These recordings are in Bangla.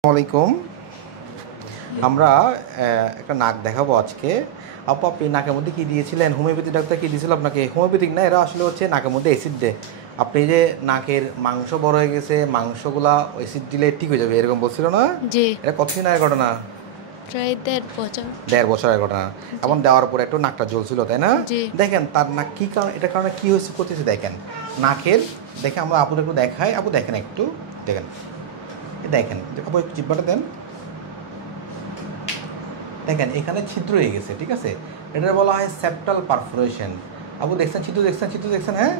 আসসালামাইকুম। আমরা একটা নাক দেখাবো আজকে। আপনি নাকের মধ্যে কি দিয়েছিলেন? হোমিওপ্যাথি ডাক্তার কি দিয়েছিল আপনাকে? হোমিওপ্যাথিক না, এরা আসলে হচ্ছে নাকের মধ্যে অ্যাসিড দেয়। আপনি যে নাকের মাংস বড় হয়ে গেছে, মাংসগুলা অ্যাসিড দিলে ঠিক হয়ে যাবে এরকম বলছিল না? জি। এটা কতদিন আগের ঘটনা? প্রায় ১.৫ বছর। ১.৫ বছর আগের ঘটনা। জি। এবং দেওয়ার পরে একটু নাকটা জ্বলছিল, তাই না? জি। দেখেন তার নাক কী কারণে, এটার কারণে কী হয়েছে করতেছে দেখেন। নাকের দেখে আমরা আপুদের একটু দেখাই। আপু দেখেন একটু, দেখেন দেখেন আপু একটু জিব্বাটা দেন। দেখেন এখানে ছিদ্র হয়ে গেছে, ঠিক আছে? এটা বলা হয় সেপ্টাল পারফোরেশন। আপু দেখছেন ছিদ্র, দেখছেন হ্যাঁ?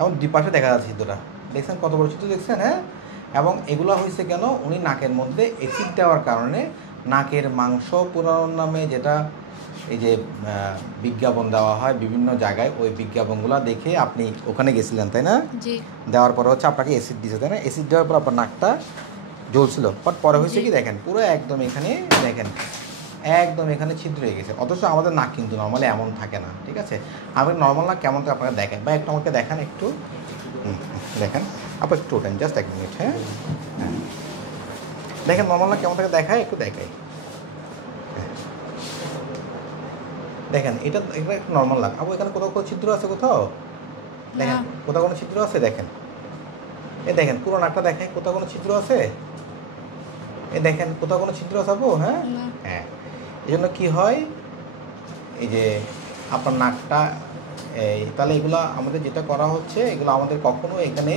এবং দুই পাশে দেখা যাচ্ছে ছিদ্রটা, দেখছেন কত বড় ছিদ্র, দেখছেন হ্যাঁ? এবং এগুলো হয়েছে কেন? উনি নাকের মধ্যে অ্যাসিড দেওয়ার কারণে নাকের মাংস পুরানোর নামে যেটা এই যে বিজ্ঞাপন দেওয়া হয় বিভিন্ন জায়গায়, ওই বিজ্ঞাপনগুলো দেখে আপনি ওখানে গেছিলেন, তাই না? জি। দেওয়ার পরে হচ্ছে আপনাকে অ্যাসিড দিয়েছে, তাই না? অ্যাসিড দেওয়ার পর আপনার নাকটা জ্বলছিল, বাট পরে হয়েছে কি দেখেন পুরো একদম এখানে দেখেন একদম এখানে ছিদ্র হয়ে গেছে। অথচ আমাদের নাক কিন্তু নর্মালি এমন থাকে না, ঠিক আছে? আমাদের নর্মাল নাক কেমন থাকে আপনাকে দেখেন, বা একটু আমাকে দেখান একটু। দেখেন আপু একটু ওঠেন, জাস্ট ১ মিনিট। হ্যাঁ হ্যাঁ, দেখেন নর্মাল নাক কেমন থাকে দেখায়, একটু দেখাই। দেখেন এটা এটা একটু নর্মাল নাক। আপু এখানে কোথাও কোথাও ছিদ্র আছে কোথাও? দেখেন কোথাও কোনো ছিদ্র আছে? দেখেন দেখেন পুরো নাকটা দেখেন, কোথাও কোনো ছিদ্র আছে? দেখেন কোথাও কোনো ছিদ্র আছে আপু? হ্যাঁ না। হ্যাঁ, এই জন্য কী হয়, এই যে আপনার নাকটা তাহলে এগুলো আমাদের যেটা করা হচ্ছে, এগুলো আমাদের কখনো এখানে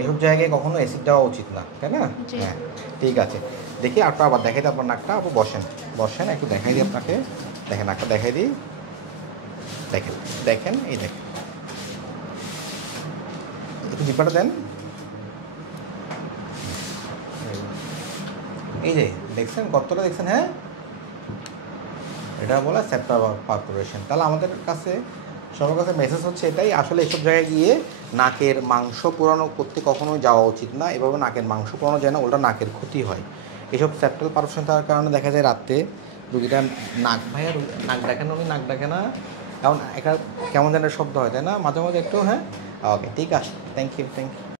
এসব জায়গায় কখনো অ্যাসিড দেওয়া উচিত না, তাই না? জি। হ্যাঁ ঠিক আছে। দেখি আপনার আবার দেখাই দিই আপনার নাকটা। আপু বসেন, বসেন একটু দেখাই দিই আপনাকে। দেখেন নাকটা দেখাই দিই। দেখেন দেখেন এই দেখেন, একটু জিব্বাটা দেন। এই যে দেখছেন কতটা, দেখছেন হ্যাঁ? এটা বলা সেপ্টাল পারফোরেশন। তাহলে আমাদের কাছে সবার কাছে মেসেজ হচ্ছে এটাই, আসলে এসব জায়গায় গিয়ে নাকের মাংস পুরানো করতে কখনোই যাওয়া উচিত না। এভাবে নাকের মাংস পুরানো যায় না, ওটা নাকের ক্ষতি হয়। এসব সেপ্টাল পারফোরেশন থাকার কারণে দেখা যায় রাত্রে রুগীটা নাক ভাইয়া নাক ডাকে না, উনি নাক ডাকে না, কারণ একটা কেমন যেন শব্দ হয়, তাই না মাঝে মাঝে একটু? হ্যাঁ ওকে ঠিক আছে, থ্যাংক ইউ।